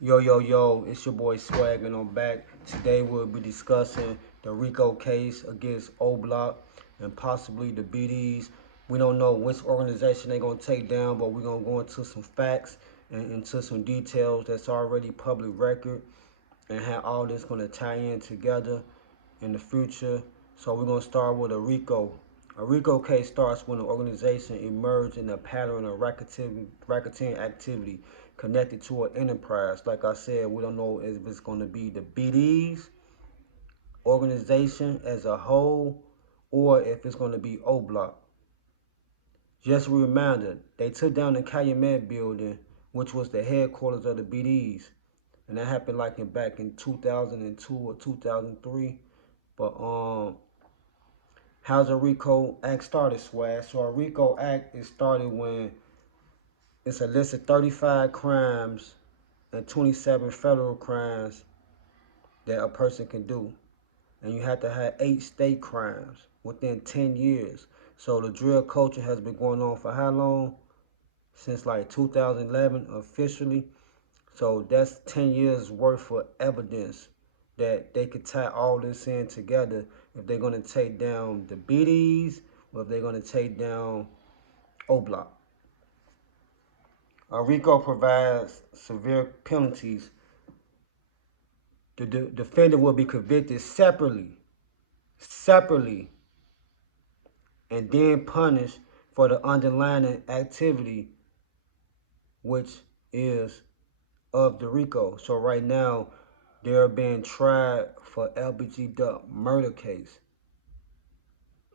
Yo, yo, yo, it's your boy Swag, and I'm back. Today we'll be discussing the Rico case against O Block and possibly the BDs. We don't know which organization they're going to take down, but we're going to go into some facts and into some details that's already public record and how all this going to tie in together in the future. So we're going to start with a Rico. A Rico case starts when an organization emerged in a pattern of racketeering activity connected to an enterprise. Like I said, we don't know if it's going to be the BD's organization as a whole or if it's going to be O Block. Just a reminder, they took down the Calumet building, which was the headquarters of the BD's. And that happened like back in 2002 or 2003. But how's a RICO Act started, Swag? So a RICO Act is started when it's a list of 35 crimes and 27 federal crimes that a person can do. And you have to have 8 state crimes within 10 years. So the drill culture has been going on for how long? Since like 2011 officially. So that's 10 years worth of evidence that they could tie all this in together if they're going to take down the BDs or if they're going to take down O Block. RICO provides severe penalties. The defendant will be convicted separately, and then punished for the underlying activity, which is of the RICO. So right now, they're being tried for FBG Duck murder case.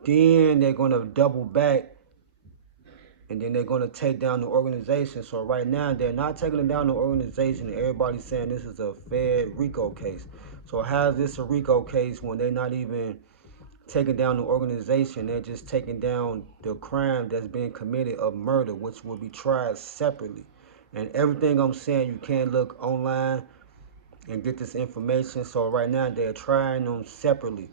Then they're gonna double back and then they're gonna take down the organization. So right now they're not taking down the organization and everybody's saying this is a fair RICO case. So how is this a RICO case when they're not even taking down the organization? They're just taking down the crime that's being committed of murder, which will be tried separately. And everything I'm saying, you can look online and get this information. So right now they're trying them separately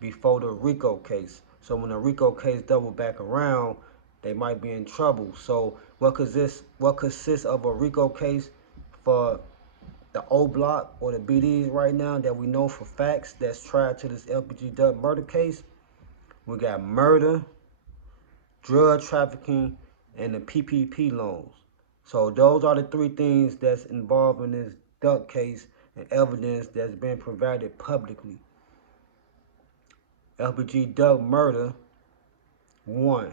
before the RICO case. So when the RICO case double back around, they might be in trouble. So what consists of a RICO case for the O Block or the BDs right now that we know for facts that's tried to this LPG Dub murder case? We got murder, drug trafficking, and the PPP loans. So those are the three things that's involved in this Duck case and evidence that's been provided publicly. LPG Duck murder, one.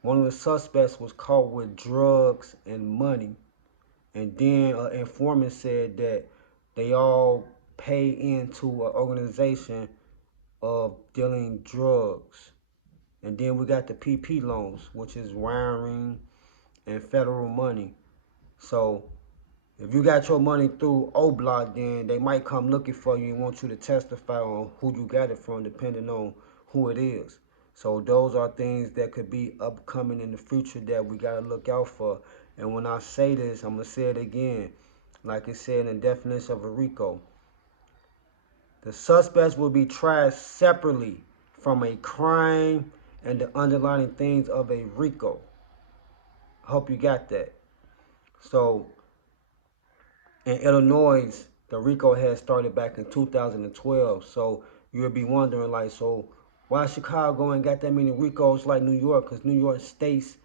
One of the suspects was caught with drugs and money. And then an informant said that they all pay into an organization of dealing drugs. And then we got the PP loans, which is wiring and federal money. So if you got your money through O Block, then they might come looking for you and want you to testify on who you got it from, depending on who it is. So those are things that could be upcoming in the future that we gotta look out for. And when I say this, I'm gonna say it again, like it said in the definition of a RICO. The suspects will be tried separately from a crime and the underlying things of a RICO. I hope you got that. So in Illinois, the RICO had started back in 2012. So you'll be wondering, like, so why Chicago ain't got that many RICOs like New York? Because New York State's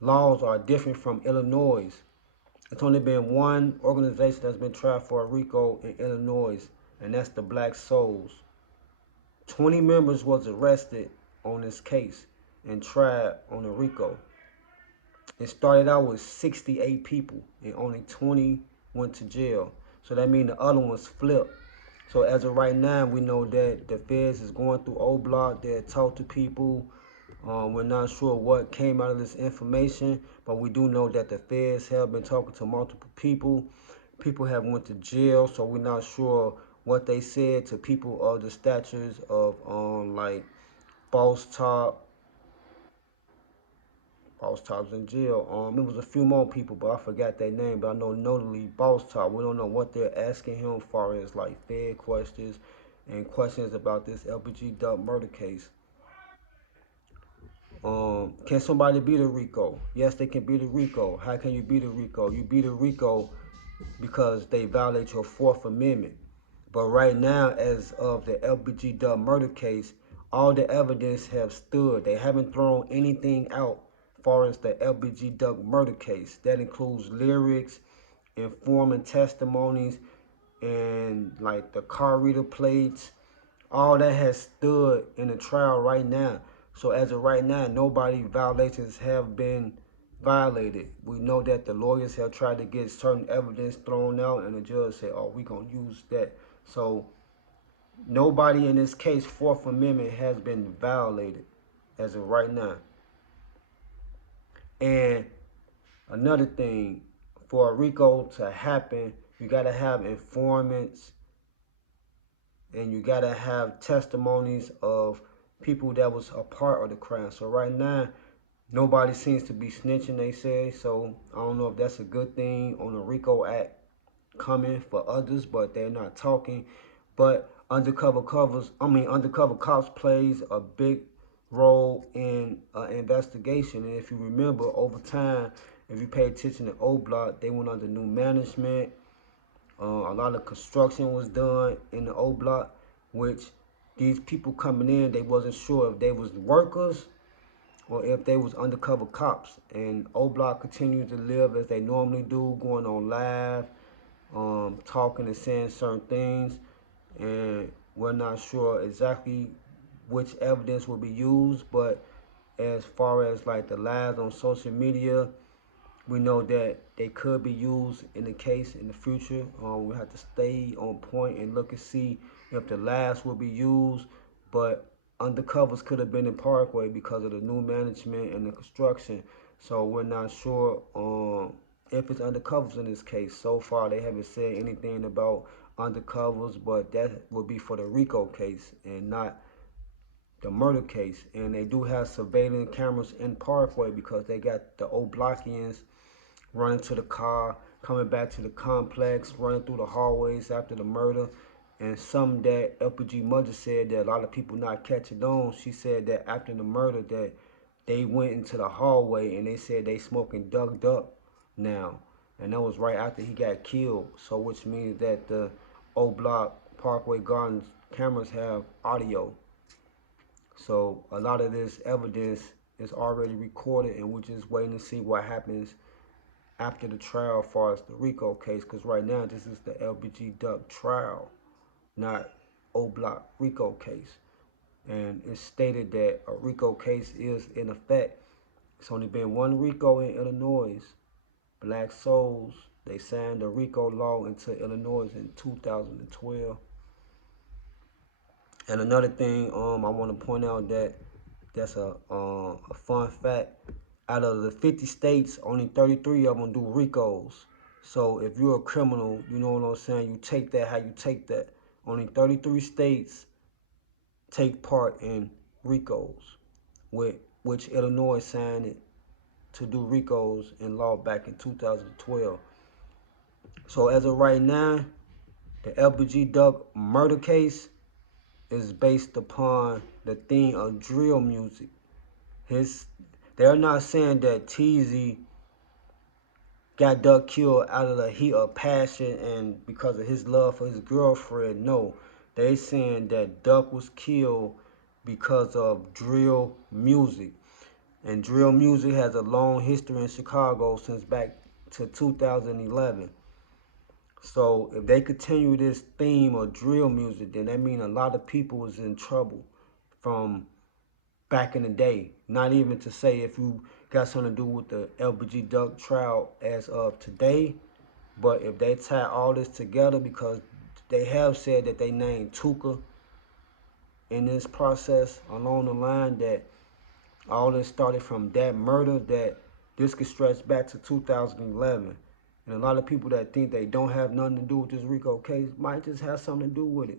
laws are different from Illinois. It's only been one organization that's been tried for a RICO in Illinois, and that's the Black Souls. 20 members was arrested on this case and tried on a RICO. It started out with 68 people and only 20 went to jail. So that means the other ones flipped. So as of right now, we know that the feds is going through O Block. They talk to people. We're not sure what came out of this information, but we do know that the feds have been talking to multiple people. People have went to jail, so we're not sure what they said to people of the statures of like False Top, Boss Top's in jail. It was a few more people, but I forgot their name. But I know notably Boss Top. We don't know what they're asking him for as like Fed questions and questions about this LPG Duck murder case. Can somebody beat a Rico? Yes, they can beat a Rico. How can you beat a Rico? You beat a Rico because they violate your Fourth Amendment. But right now, as of the FBG Dub murder case, all the evidence have stood. They haven't thrown anything out as far as the FBG Dub murder case. That includes lyrics, informant testimonies, and like the car reader plates. All that has stood in the trial right now. So as of right now, nobody violations have been violated. We know that the lawyers have tried to get certain evidence thrown out, and the judge said, "Oh, we're gonna use that." So nobody in this case, Fourth Amendment, has been violated as of right now. And another thing, for a Rico to happen, you gotta have informants and you gotta have testimonies of people that was a part of the crime. So right now, nobody seems to be snitching, they say. So I don't know if that's a good thing on the RICO Act coming for others, but they're not talking. But undercover cops plays a big role in investigation. And if you remember, over time, if you pay attention to O Block, they went under new management. A lot of construction was done in the O Block, which these people coming in, they wasn't sure if they was workers or if they was undercover cops. And O Block continued to live as they normally do, going on live, talking and saying certain things. And we're not sure exactly which evidence will be used, but as far as like the lives on social media, we know that they could be used in the case in the future. We have to stay on point and look and see if the last will be used. But undercovers could have been in Parkway because of the new management and the construction. So we're not sure if it's undercovers in this case. So far, they haven't said anything about undercovers, but that would be for the Rico case and not the murder case. And they do have surveillance cameras in Parkway because they got the old Blockians running to the car, coming back to the complex, running through the hallways after the murder. And some that FBG mother said that a lot of people not catching on. She said that after the murder that they went into the hallway and they said they smoking Duck Duck now. And that was right after he got killed. So which means that the O Block Parkway Gardens cameras have audio. So a lot of this evidence is already recorded and we're just waiting to see what happens after the trial as far as the Rico case, because right now this is the LBG Duck trial, not O Block Rico case. And it's stated that a Rico case is in effect. It's only been one Rico in Illinois. Black Souls, they signed the Rico law into Illinois in 2012. And another thing I want to point out that's a fun fact. Out of the 50 states, only 33 of them do RICOs. So if you're a criminal, you know what I'm saying, you take that how you take that. Only 33 states take part in RICOs, which Illinois signed it to do RICOs in law back in 2012. So as of right now, the LBG Duck murder case is based upon the theme of drill music. His, they're not saying that Teezy got Duck killed out of the heat of passion and because of his love for his girlfriend. No, they saying that Duck was killed because of drill music. And drill music has a long history in Chicago since back to 2011. So if they continue this theme of drill music, then that means a lot of people was in trouble from back in the day. Not even to say if you got something to do with the LBG Duck trial as of today, but if they tie all this together, because they have said that they named Tuka in this process along the line, that all this started from that murder, that this could stretch back to 2011. And a lot of people that think they don't have nothing to do with this Rico case might just have something to do with it.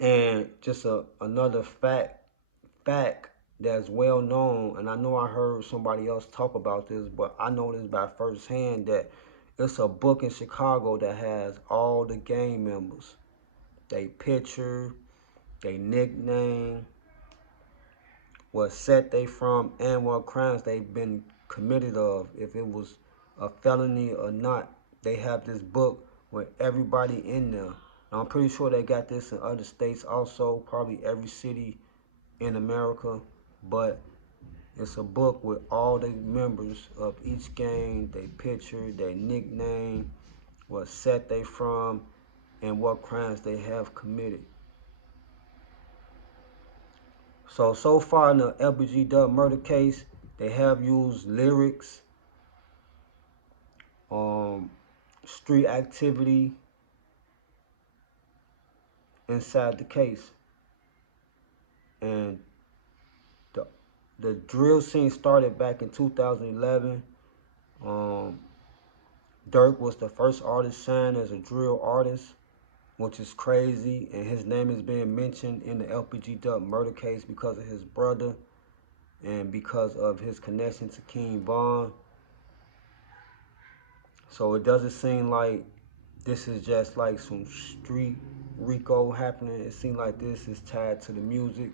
And just another fact that's well known, and I know I heard somebody else talk about this, but I know this by firsthand, that it's a book in Chicago that has all the gang members, they picture, they nickname, what set they from, and what crimes they've been committed of, if it was a felony or not, they have this book with everybody in there. Now, I'm pretty sure they got this in other states also, probably every city in America, but it's a book with all the members of each gang, their picture, their nickname, what set they from, and what crimes they have committed. So far in the FBG Duck murder case, they have used lyrics, um, street activity inside the case. And the, the drill scene started back in 2011. Um, Durk was the first artist signed as a drill artist, which is crazy. And his name is being mentioned in the LPG Duck murder case because of his brother and because of his connection to King Von. So it doesn't seem like this is just like some street Rico happening. It seems like this is tied to the music.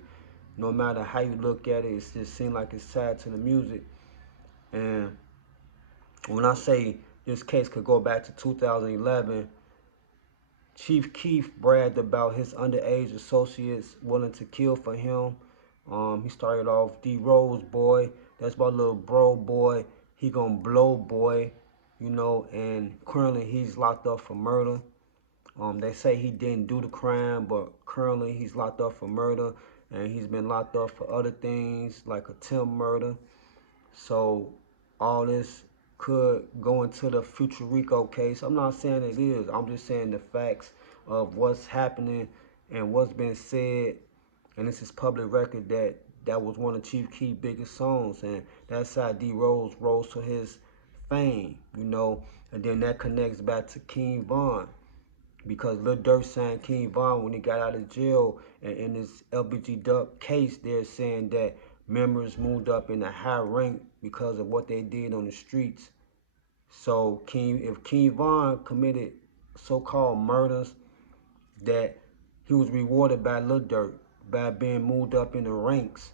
No matter how you look at it, it just seems like it's tied to the music. And when I say this case could go back to 2011, Chief Keef bragged about his underage associates willing to kill for him. He started off D Rose boy, that's my little bro boy. He gonna blow boy, you know, and currently he's locked up for murder. They say he didn't do the crime, but currently he's locked up for murder, and he's been locked up for other things like attempt murder. So all this could go into the future Rico case. I'm not saying it is. I'm just saying the facts of what's happening and what's been said. And this is public record that that was one of Chief Keef's biggest songs, and that's how D Rose rose to his fame, you know. And then that connects back to King Von, because Lil Durk signed King Von when he got out of jail, and in this LBG Duck case, they're saying that members moved up in a high rank because of what they did on the streets. So if King Von committed so-called murders, that he was rewarded by Lil Durk by being moved up in the ranks.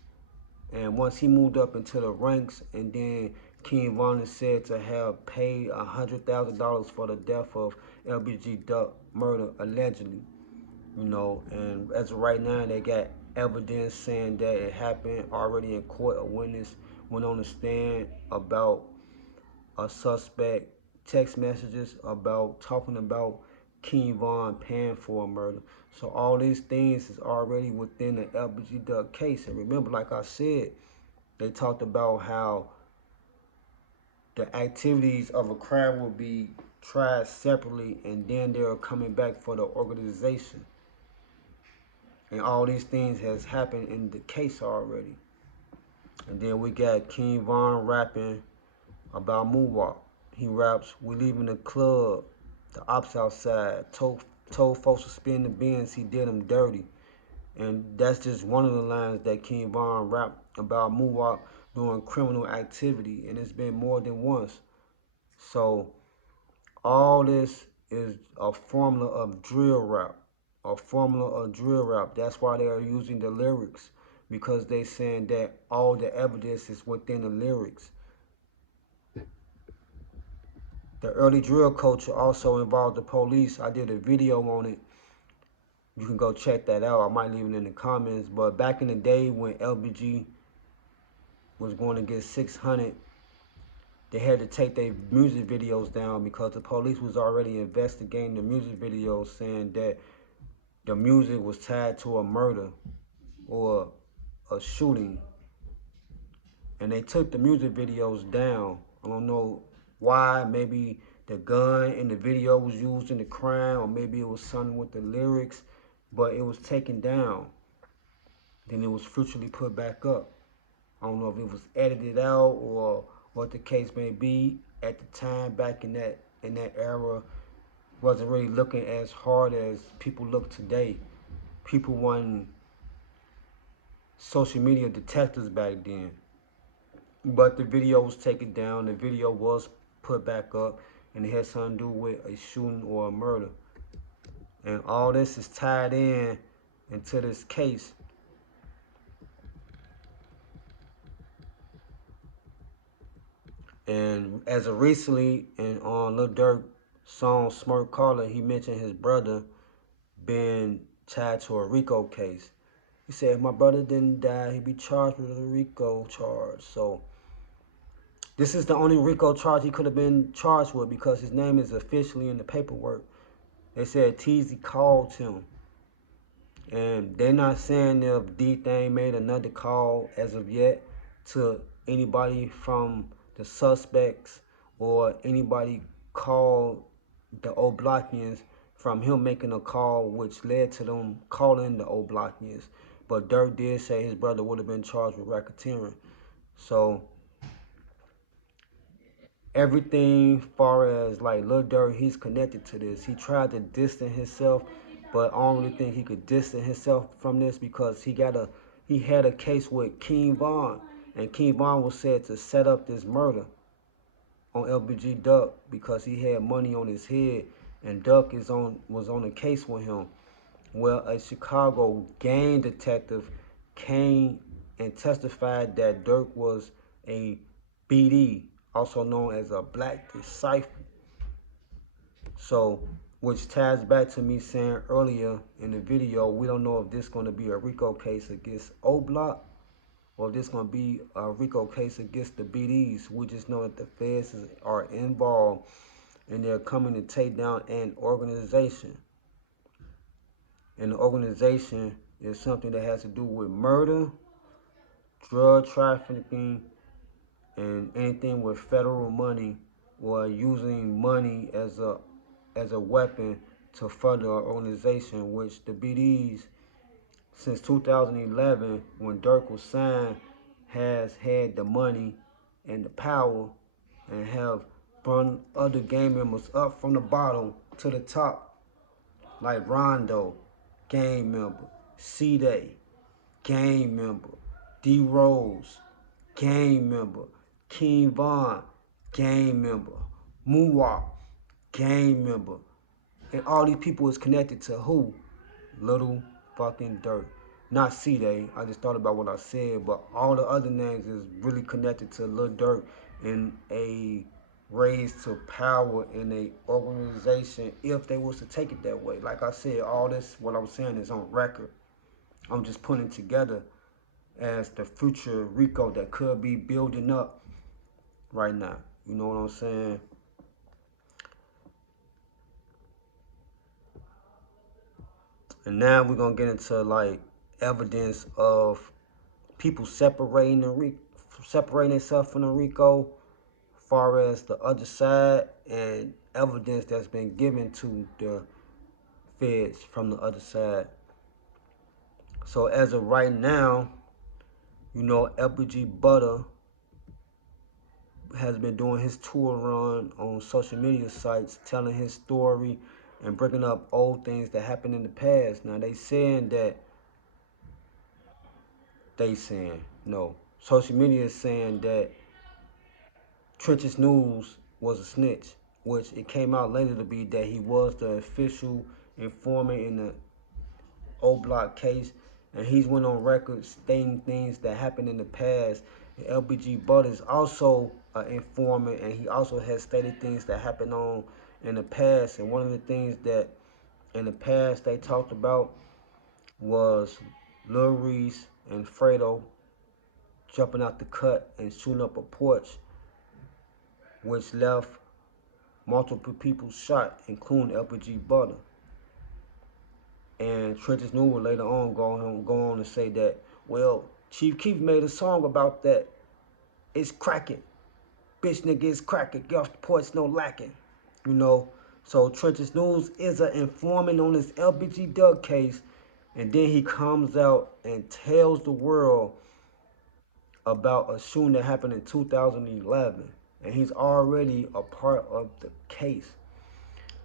And once he moved up into the ranks, and then King Von is said to have paid $100,000 for the death of LBG Duck murder, allegedly. You know, and as of right now, they got evidence saying that it happened already in court. A witness went on the stand about a suspect text messages about talking about King Von paying for a murder. So all these things is already within the LBG Duck case. And remember, like I said, they talked about how the activities of a crime will be tried separately, and then they're coming back for the organization. And all these things has happened in the case already. And then we got King Von rapping about Moonwalk. He raps, "We leaving the club, the ops outside, told folks to spin the bins, he did them dirty." And that's just one of the lines that King Von rapped about Moonwalk doing criminal activity, and it's been more than once. So all this is a formula of drill rap, a formula of drill rap. That's why they are using the lyrics, because they saying that all the evidence is within the lyrics. The early drill culture also involved the police. I did a video on it. You can go check that out. I might leave it in the comments. But back in the day when LBG was going to get 600, they had to take their music videos down because the police was already investigating the music videos, saying that the music was tied to a murder or a shooting. And they took the music videos down. I don't know why. Maybe the gun in the video was used in the crime, or maybe it was something with the lyrics, but it was taken down. Then it was futurely put back up. I don't know if it was edited out or what the case may be. At the time, back in that era, wasn't really looking as hard as people look today. People wanted social media detectives back then. But the video was taken down. The video was put back up, and it had something to do with a shooting or a murder. And all this is tied in into this case. And as of recently, in on Lil Durk song "Smirk Caller," he mentioned his brother being tied to a Rico case. He said, if my brother didn't die, he'd be charged with a Rico charge. So this is the only Rico charge he could have been charged with because his name is officially in the paperwork. They said Teasy called him. And they're not saying if D-Thing made another call as of yet to anybody from the suspects or anybody called the Oblockians from him making a call which led to them calling the Oblockians. But Dirk did say his brother would have been charged with racketeering. So everything far as like Lil Durk, he's connected to this. He tried to distance himself, but I don't really think he could distance himself from this because he had a case with King Von, and King Von was said to set up this murder on FBG Duck because he had money on his head, and Duck was on a case with him. Well, a Chicago gang detective came and testified that Dirk was a BD, also known as a black disciple. So, which ties back to me saying earlier in the video, we don't know if this is going to be a Rico case against O Block or if this is going to be a Rico case against the BDs. We just know that the feds are involved and they're coming to take down an organization. And the organization is something that has to do with murder, drug trafficking, and anything with federal money or using money as a weapon to further an organization, which the BDs since 2011 when Durk was signed has had the money and the power and have brought other gang members up from the bottom to the top like Rondo, gang member, C-Day, gang member, D Rose, gang member, King Von, gang member, Muwap, gang member. And all these people is connected to who? Little fucking Durk. Not C-Day. I just thought about what I said, but all the other names is really connected to Lil Durk in a raise to power in a organization if they was to take it that way. Like I said, all this what I'm saying is on record. I'm just putting together as the future Rico that could be building up right now. You know what I'm saying? And now we're gonna get into like evidence of people separating themselves from the Rico, far as the other side, and evidence that's been given to the feds from the other side. So as of right now, you know, FBG Butter has been doing his tour run on social media sites, telling his story and bringing up old things that happened in the past. Now they saying no. Social media is saying that Trench's News was a snitch, which it came out later to be that he was the official informant in the O Block case, and he's went on record stating things that happened in the past. And LBG Bud is also an informant, and he also has stated things that happened on in the past. And one of the things that in the past they talked about was Lil Reese and Fredo jumping out the cut and shooting up a porch, which left multiple people shot, including LPG Butter. And Trench's New will later on go on to say that, well, Chief Keef made a song about that. It's cracking. Bitch nigga is cracking. Get off the porch, no lacking. You know? So Trench's News is an informant on this LBG Doug case. And then he comes out and tells the world about a shooting that happened in 2011. And he's already a part of the case.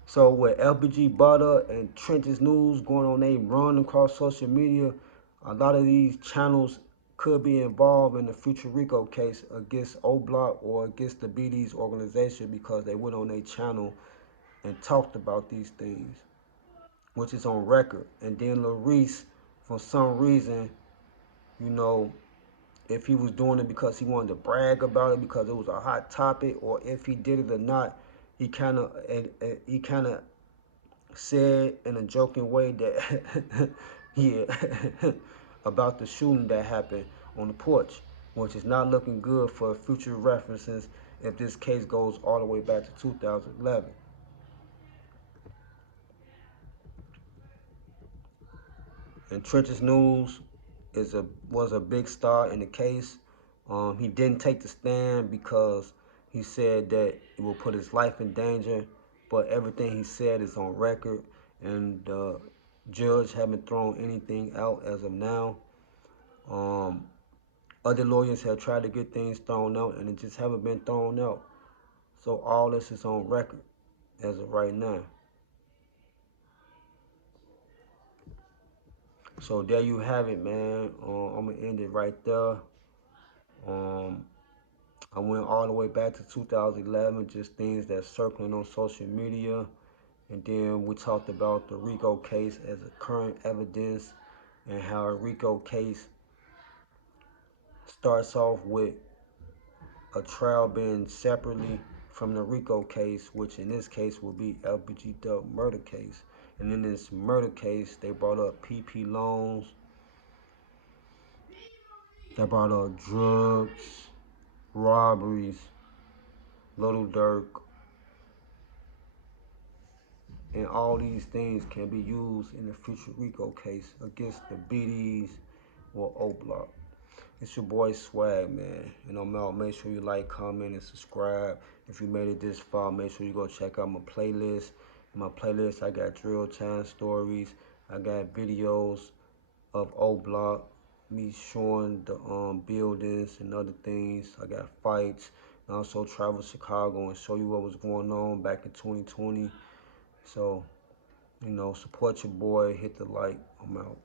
So with LBG Butter and Trench's News going on they run across social media, a lot of these channels could be involved in the future Rico case against O Block or against the BD's organization because they went on their channel and talked about these things, which is on record. And then Larice, for some reason, you know, if he was doing it because he wanted to brag about it because it was a hot topic, or if he did it or not. He kind of said in a joking way that yeah about the shooting that happened on the porch, which is not looking good for future references if this case goes all the way back to 2011. And Trench's News was a big star in the case. He didn't take the stand because he said that it will put his life in danger, but everything he said is on record, and the judge haven't thrown anything out as of now. Um, Other lawyers have tried to get things thrown out, and it just haven't been thrown out. So all this is on record as of right now. So there you have it, man. I'm gonna end it right there. Um, I went all the way back to 2011, just things that's circling on social media. And then we talked about the Rico case as a current evidence and how a Rico case starts off with a trial being separately from the Rico case, which in this case will be FBG murder case. And in this murder case, they brought up PP loans, they brought up drugs, robberies, Lil Durk, and all these things can be used in the future Rico case against the BDs or O Block. It's your boy Swag, man. And I'm out. Make sure you like, comment, and subscribe. If you made it this far, make sure you go check out my playlist. In my playlist, I got drill time stories. I got videos of O Block, me showing the buildings and other things. I got fights. I also travel to Chicago and show you what was going on back in 2020. So, support your boy, hit the like. I'm out.